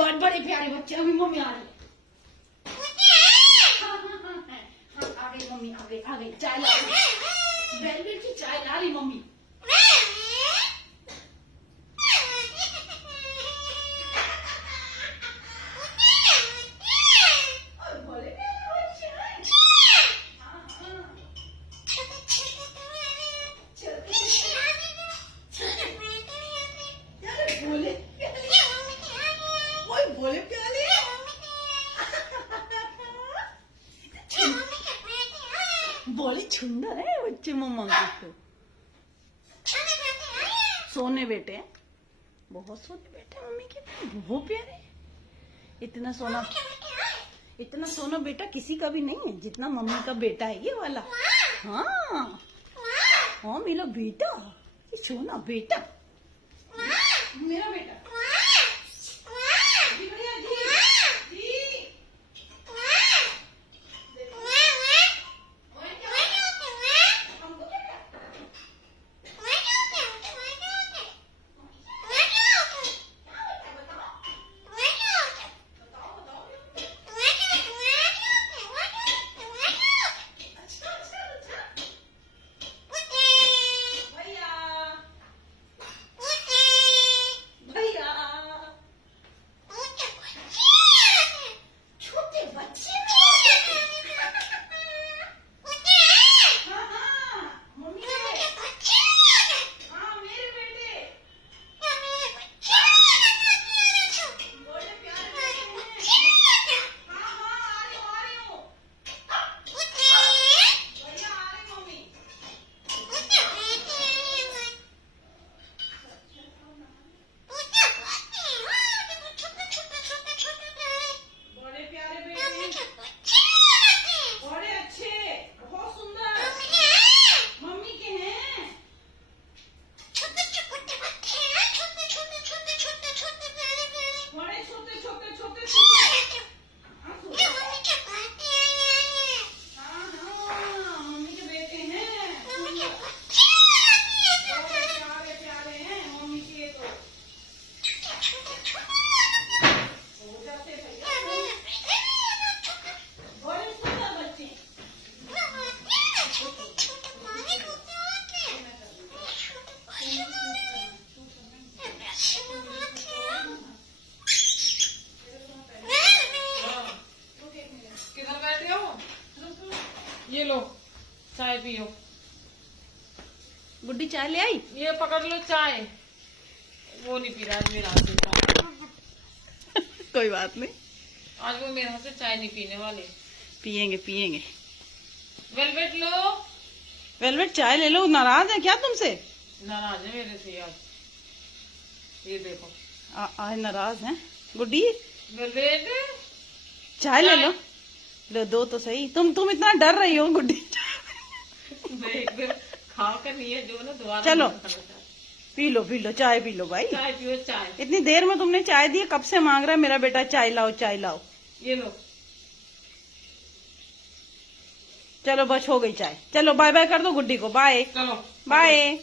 बड़े प्यारे बच्चे। अभी मम्मी आ रही है। आ गई मम्मी, आ गई चाय ला रही। वेलवेट की चाय ला रही मम्मी। बोले प्याले बोले छुंदर है बच्चे मम्मा को। तो सोने बेटे, बहुत सोने बेटे मम्मी के, बहुत प्यारे। इतना सोना बेटा किसी का भी नहीं है जितना मम्मी का बेटा है ये वाला। हाँ हाँ मेरा बेटा, ये सोना बेटा, मेरा बेटा। ये लो चाय पियो। गुड्डी चाय ले आई। ये पकड़ लो चाय। वो नहीं पी रहा आज मेरे हाथ से चाय। कोई बात नहीं, आज वो मेरे हाथ से चाय नहीं पीने वाले। पियेंगे। वेलवेट लो। वेलवेट चाय ले लो। नाराज है क्या तुमसे? नाराज है मेरे से आज। ये देखो आज नाराज है। गुड्डी वेलवेट चाय ले लो। लो दो तो सही। तुम इतना डर रही हो गुड्डी। खाओ कर नहीं है जो ना दोबारा। चलो पी लो चाय पी लो भाई। चाय पियो चाय। इतनी देर में तुमने चाय दी, कब से मांग रहा है मेरा बेटा चाय लाओ चाय लाओ। ये लो। चलो बस हो गई चाय। चलो बाय बाय कर दो गुड्डी को। बाय चलो बाय।